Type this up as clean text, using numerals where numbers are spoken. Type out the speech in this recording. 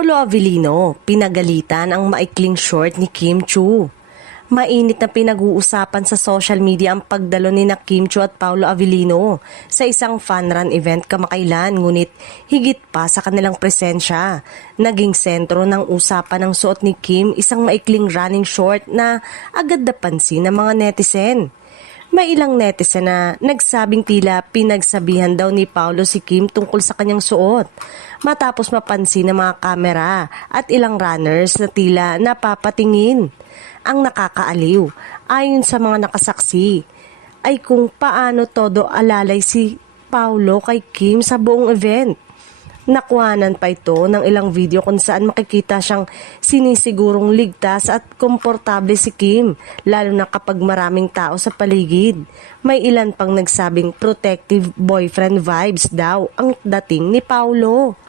Paolo Avellino, pinagalitan ang maikling short ni Kim Chiu. Mainit na pinag-uusapan sa social media ang pagdalo ni Kim Chiu at Paolo Avellino sa isang fun run event kamakailan, ngunit higit pa sa kanilang presensya. Naging sentro ng usapan ng suot ni Kim, isang maikling running short na agad napansin ng mga netizen. May ilang netizen na nagsabing tila pinagsabihan daw ni Paolo si Kim tungkol sa kanyang suot, matapos mapansin ng mga kamera at ilang runners na tila napapatingin. Ang nakakaaliw, ayon sa mga nakasaksi, ay kung paano todo alalay si Paolo kay Kim sa buong event. Nakuhanan pa ito ng ilang video kung saan makikita siyang sinisigurong ligtas at komportable si Kim, lalo na kapag maraming tao sa paligid. May ilan pang nagsabing protective boyfriend vibes daw ang dating ni Paolo.